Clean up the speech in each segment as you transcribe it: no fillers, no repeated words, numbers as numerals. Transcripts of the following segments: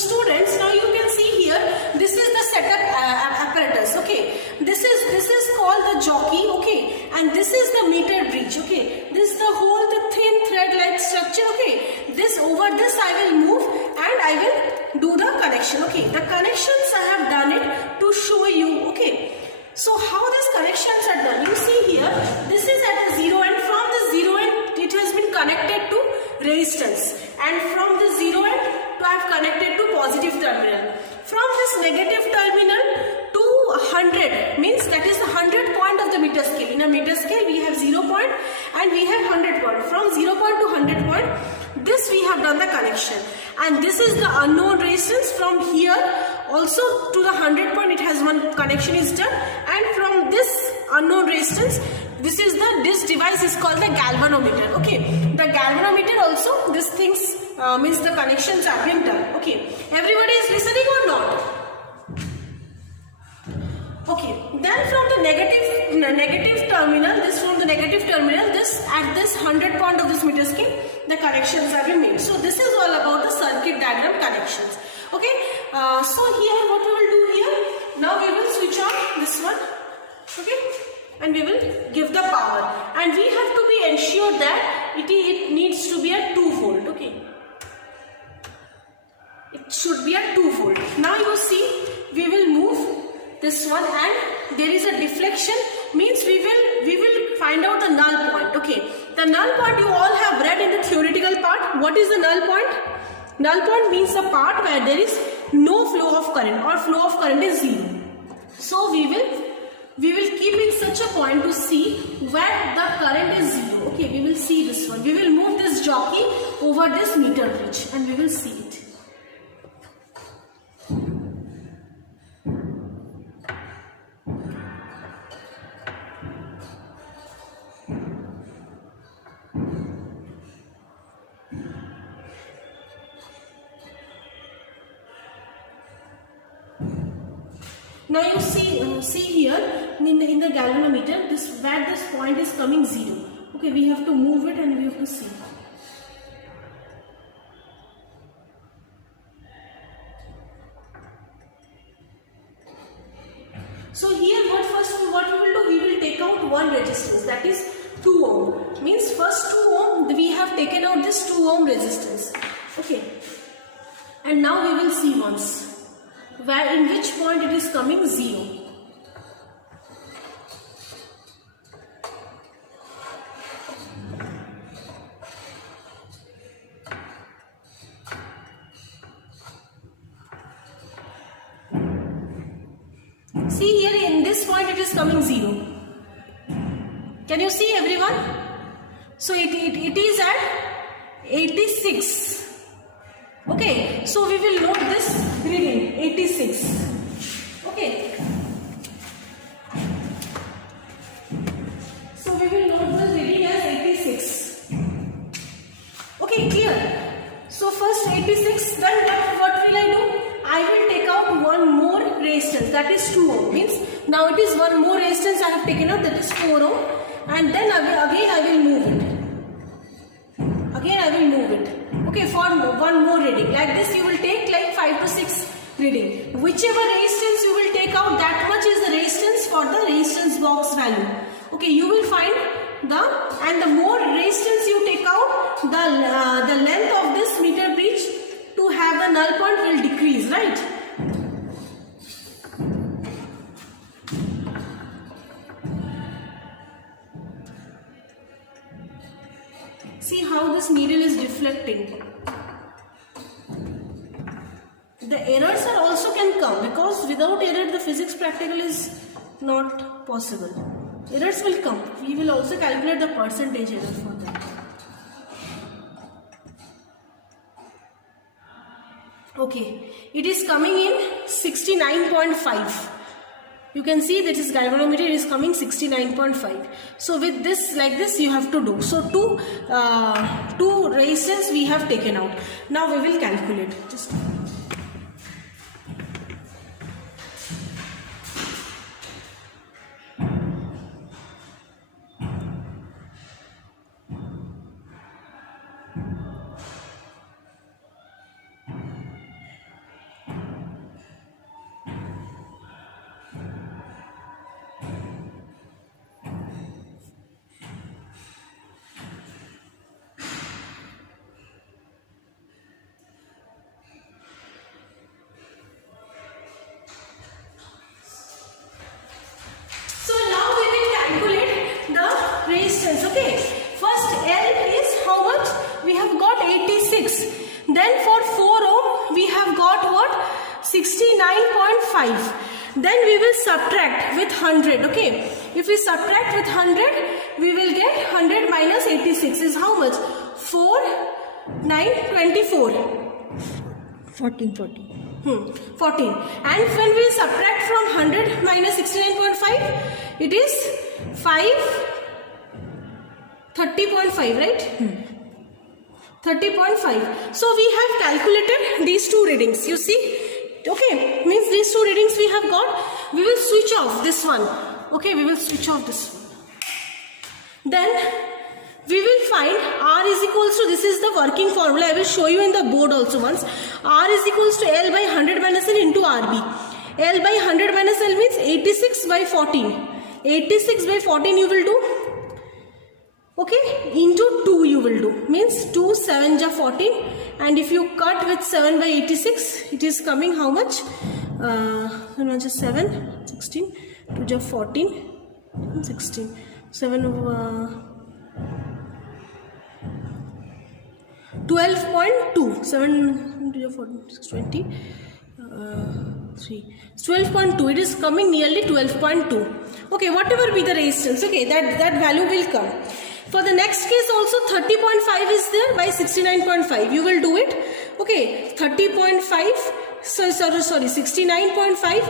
students, now you can see here, this is the setup apparatus. Okay, this is called the jockey. Okay, and this is the meter bridge. Okay, this is the whole the thin thread like structure. Okay, this over this I will move and I will do the connection. Okay, the connections I have done it to show you. Okay, so how these connections are done, you see here, this is at a zero end. From the zero end it has been connected to resistance, and from the zero end I have connected to positive terminal. From this negative terminal to 100 means that is the 100 point of the meter scale. In a meter scale we have 0 point and we have 100 point. From 0 point to 100 point, this we have done the connection, and this is the unknown resistance. From here also to the 100 point it has one connection is done, and from this unknown resistance, this device is called the galvanometer. Okay, the galvanometer also, this things means the connections are being done. Okay, everybody is listening or not? Okay, then from the negative terminal, this at this 100 point of this meter scale, the connections are being made. So this is all about the circuit diagram connections. Okay, so here what we will do here, now we will switch on this one. Okay, and we will give the power, and we have to be ensured that it needs to be a 2 volt. Okay, it should be a 2 volt. Now you see, we will move this one, and there is a deflection, means we will find out the null point. Okay, the null point you all have read in the theoretical part. What is the null point? Null point means the part where there is no flow of current, or flow of current is 0. So we will keep in such a point to see where the current is 0. Okay, we will see this one. We will move this jockey over this meter bridge and we will see it. Now you see here in the galvanometer, where this point is coming 0. Okay, we have to move it and we have to see. So here what we will do, we will take out one resistance, that is 2 ohm. Means first 2 ohm we have taken out this 2 ohm resistance. Okay, and now we will see once, where in which point it is coming 0. See here, in this point it is coming 0. Can you see everyone? So it is at 86. Okay, so we will note this reading 86. Okay, so we will note the reading as 86. Okay, clear? So first 86, then what will I do? I will take out one more resistance, that is 2 ohm. Means now it is one more resistance I have taken out, that is 4 ohm, and then again I will move it. Okay, for one more reading. Like this you will take like 5 to 6 reading. Whichever resistance you will take out, that much is the resistance for the resistance box value. Okay, you will find and the more resistance you take out, the length of this meter bridge to have the null point will decrease, right? See how this needle is deflecting. The errors are also can come, because without error the physics practical is not possible. Errors will come. We will also calculate the percentage error for that. Okay, it is coming in 69.5. You can see that this galvanometer is coming 69.5. So with this, like this you have to do. So two resistance we have taken out. Now we will calculate. Just 86. Then for 4 ohm we have got what? 69.5. Then we will subtract with 100. Okay, if we subtract with 100, we will get 100 minus 86 is how much? 4, 9, 24. 14. 14. And when we subtract from 100 minus 69.5, it is 30.5, right? 30.5. So we have calculated these two readings. You see? Okay, means these two readings we have got. We will switch off this one. Okay, we will switch off this one. Then we will find R is equals to, this is the working formula. I will show you in the board also once. R is equals to L by 100 minus L into RB. L by 100 minus L means 86 by 14. 86 by 14 you will do. Okay, into 2 you will do. Means 2 7 ja 14. And if you cut with 7 by 86, it is coming how much? 7, 16, 2 ja 14, 16, 7 12.2, 7 to 14, 20, 3, 12.2, it is coming nearly 12.2. Okay, whatever be the resistance, okay, that value will come. For the next case also 30.5 is there by 69.5, you will do it. Okay, 30.5, sorry, 69.5,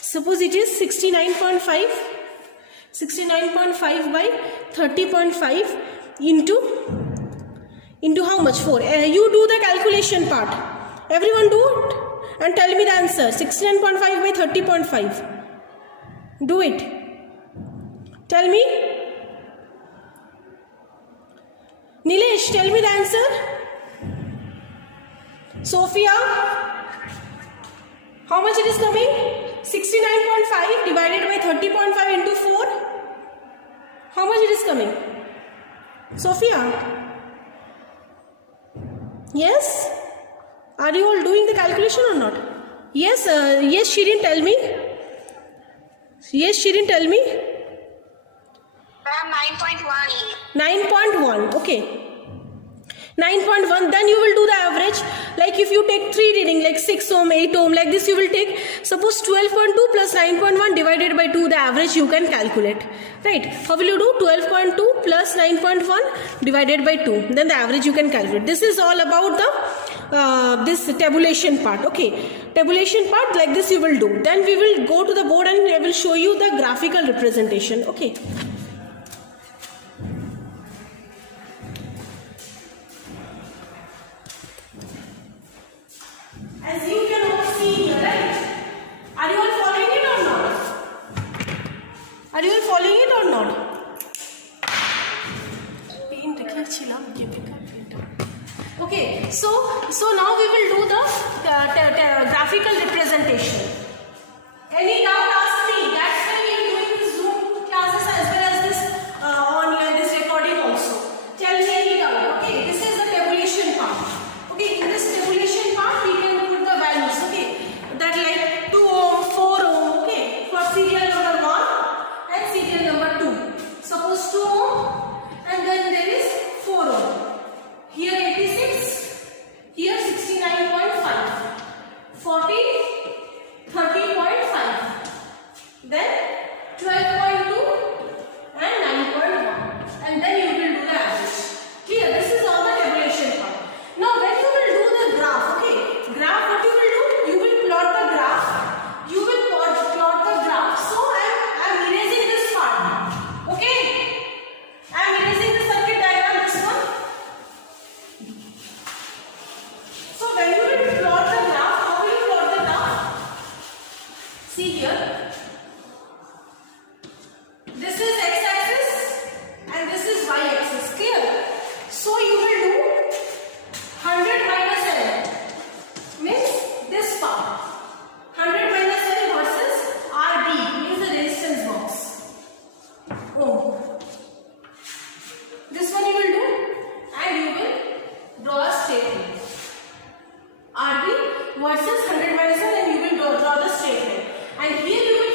suppose it is 69.5 by 30.5 into how much? 4. You do the calculation part. Everyone do it and tell me the answer. 69.5 by 30.5. Do it. Tell me. Nilesh, tell me the answer. Sophia, how much it is coming? 69.5 divided by 30.5 into 4. How much it is coming? Sophia? Yes? Are you all doing the calculation or not? Yes, yes, Shirin, tell me. Yes, Shirin, tell me. 9.1. 9.1, okay. 9.1, then you will do the average. Like if you take 3 reading, like 6 ohm, 8 ohm, like this you will take. Suppose 12.2 plus 9.1 divided by 2, the average you can calculate. Right? How will you do? 12.2 plus 9.1 divided by 2. Then the average you can calculate. This is all about the this tabulation part. Okay. Tabulation part, like this you will do. Then we will go to the board and I will show you the graphical representation. Okay. As you can all see here, right? Are you all following it or not? Are you all following it or not? Okay, so now we will do the graphical representation. Any doubt, ask me. That's why we are doing the Zoom classes as well as this online, this recording also. Tell me any doubt. Okay, this is the tabulation part. Okay, in this tabulation part, we can put the values. Okay, that like 2 ohm, 4 ohm. Okay, for serial number 1 and serial number 2. Suppose 2 ohm and then there is 4 ohm. Here 86, here 69.5, 40, 30.5, then 12.2 and 9.1, and then you will do the average. Clear? This is all the tabulation part. Now when you will do the graph, okay, graph, what you will do? You will plot the graph. You will plot the graph. So I am erasing this part. Okay? I am erasing the circuit diagram, this one. So when you will plot the graph, how will you plot the graph? See here. This is x-axis and this is y-axis. Clear? So you will do 100 minus L means this part. 100 minus L versus RB means the resistance box. Oh. This one you will do and you will draw a straight line. RB versus 100 minus L and you will draw the straight line. And here you will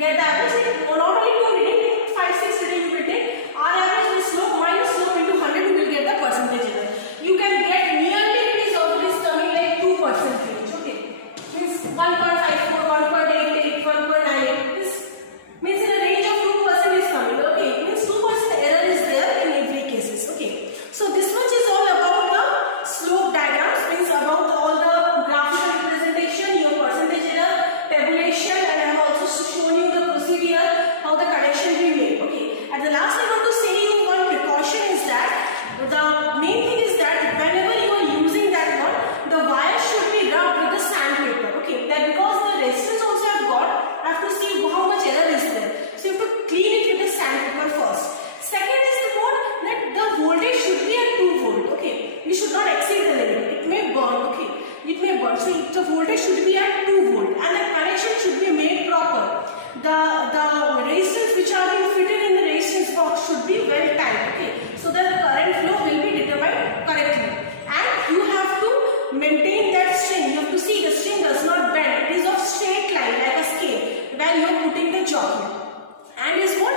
get the average. Not only two reading, 5, 6 reading you will take. R average will slope minus slope into 100, you will get the percentage error. You can get nearly it is always coming like 2% range. Okay, means 1.54, 1.88, 1.98. This means in a range of 2% is coming. Okay, means 2% error is there in every cases. Okay, so this much is all about the slope diagrams. Means about all the graphical representation, your percentage error, tabulation, and I have also shown you the procedure how the correction will be made. Okay, at the last I want to say you one precaution is that the main thing is that whenever you are using that one, the wire should be rubbed with the sandpaper. Okay, that because the resistance also I have got, I have to see how much error is there. So you have to clean it with the sandpaper first. Second is the one that the voltage should be at 2 volt. Okay, you should not exceed the limit. It may burn. Okay, it may burn. So the voltage should be at 2 volt, and the connection should be made proper. The resistors which are being fitted in the resistance box should be well tight. Okay, so that the current flow will be determined correctly, and you have to maintain that string. You have to see the string does not bend. It is of straight line like a scale when you are putting the jockey. And is what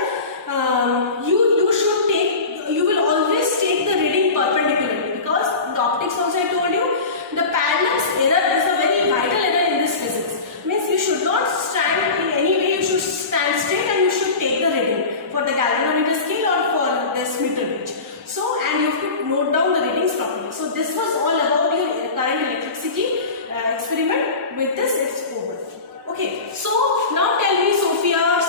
you should take. You will always take the reading perpendicularly, because the optics also I told you the parallax error is a very vital error in this physics. Means you should not stand in any way. You should stand straight and you should take the reading for the galvanometer scale or for this meter gauge. So, and you have to note down the readings properly. So this was all about your current electricity experiment. With this it's over. Okay, so now tell me, Sophia,